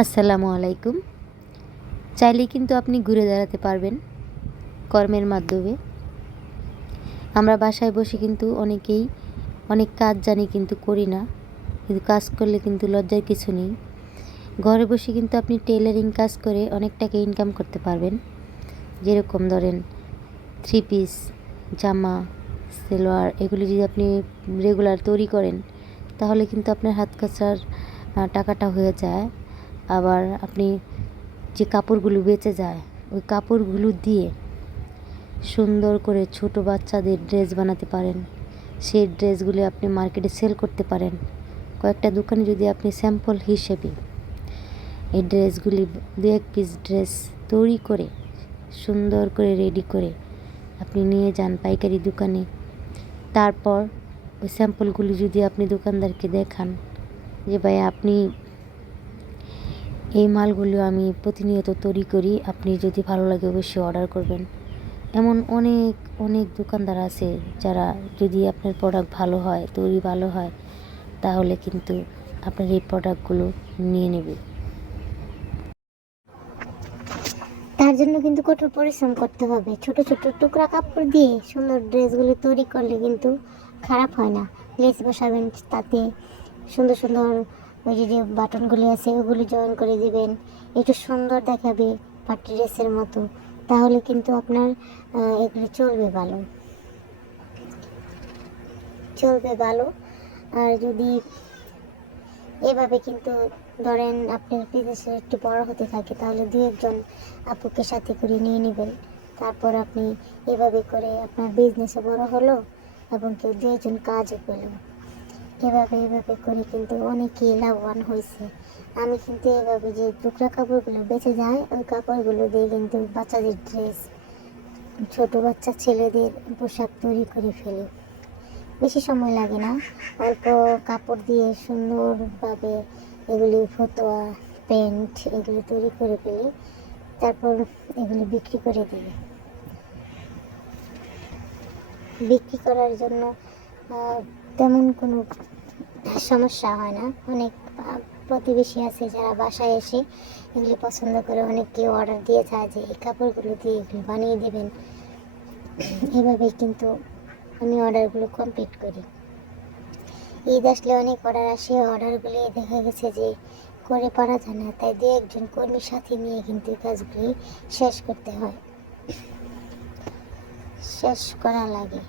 আসসালামু আলাইকুম। চাইলে কিন্তু আপনি ঘুরে দাঁড়াতে পারবেন কর্মের মাধ্যমে। আমরা বাসায় বসে কিন্তু অনেকেই অনেক কাজ জানি কিন্তু করি না, কিন্তু কাজ করলে কিন্তু লজ্জার কিছু নেই। ঘরে বসে কিন্তু আপনি টেলারিং কাজ করে অনেক টাকা ইনকাম করতে পারবেন। যেরকম ধরেন 3 পিস, জামা, সালোয়ার এগুলি যদি আপনি রেগুলার তৈরি করেন তাহলে কিন্তু আপনার হাত খরচার টাকাটা হয়ে যায়। আবার আপনি যে কাপড়গুলো বেঁচে যায় ওই কাপড়গুলো দিয়ে সুন্দর করে ছোট বাচ্চাদের ড্রেস বানাতে পারেন। সেই ড্রেসগুলি আপনি মার্কেটে সেল করতে পারেন। কয়েকটা দোকানে যদি আপনি স্যাম্পল হিসেবে এই ড্রেসগুলি 2-1 পিস ড্রেস তৈরি করে সুন্দর করে রেডি করে আপনি নিয়ে যান পাইকারি দোকানে, তারপর ওই স্যাম্পলগুলি যদি আপনি দোকানদারকে দেখান যে ভাই আপনি এই মালগুলো আমি প্রতিনিয়ত তৈরি করি, আপনি যদি ভালো লাগে অবশ্যই অর্ডার করবেন। এমন অনেক অনেক দোকানদার আছে যারা যদি আপনার প্রোডাক্ট ভালো হয়, তৈরি ভালো হয়, তাহলে কিন্তু আপনার এই প্রোডাক্টগুলো নিয়ে নেবে। তার জন্য কিন্তু কঠোর পরিশ্রম করতে হবে। ছোট ছোট টুকরা কাপড় দিয়ে সুন্দর ড্রেসগুলো তৈরি করলে কিন্তু খারাপ হয় না। লেস বসাবেন, তাতে সুন্দর সুন্দর ওই যে বাটনগুলি আছে ওগুলি জয়েন করে দিবেন, একটু সুন্দর দেখাবে পার্টি ড্রেসের মতো। তাহলে কিন্তু আপনার এগুলি চলবে ভালো। আর যদি এভাবে কিন্তু ধরেন আপনার বিজনেসে একটু বড় হতে থাকে, তাহলে 2-1 আপুকে সাথে করে নিয়ে নেবেন। তারপর আপনি এভাবে করে আপনার বিজনেসও বড় হলো এবং কেউ 2-1 কাজও পেল। এভাবে করে কিন্তু অনেকেই লাভবান হয়েছে। আমি কিন্তু এভাবে যে টুকরা কাপড়গুলো বেঁচে যায় ওই কাপড়গুলো দিয়ে কিন্তু বাচ্চাদের ড্রেস, ছোট বাচ্চা ছেলেদের পোশাক তৈরি করে ফেলি। বেশি সময় লাগে না, অল্প কাপড় দিয়ে সুন্দরভাবে এগুলি ফতোয়া, প্যান্ট এগুলি তৈরি করে ফেলি। তারপর এগুলি বিক্রি করে দিই। বিক্রি করার জন্য তেমন কোনো সমস্যা হয় না। অনেক প্রতিবেশী আছে যারা বাসায় এসে এগুলি পছন্দ করে, অনেকে অর্ডার দিয়ে যায় যে এই কাপড়গুলো দিয়ে এগুলি বানিয়ে দেবেন। এভাবে কিন্তু আমি অর্ডারগুলো কমপ্লিট করি। ঈদ আসলে অনেক অর্ডার আসে, অর্ডারগুলি দেখা গেছে যে করে পারা যায় না, তাই 2-1 কর্মীর সাথে নিয়ে কিন্তু কাজগুলি শেষ করতে হয়, শেষ করা লাগে।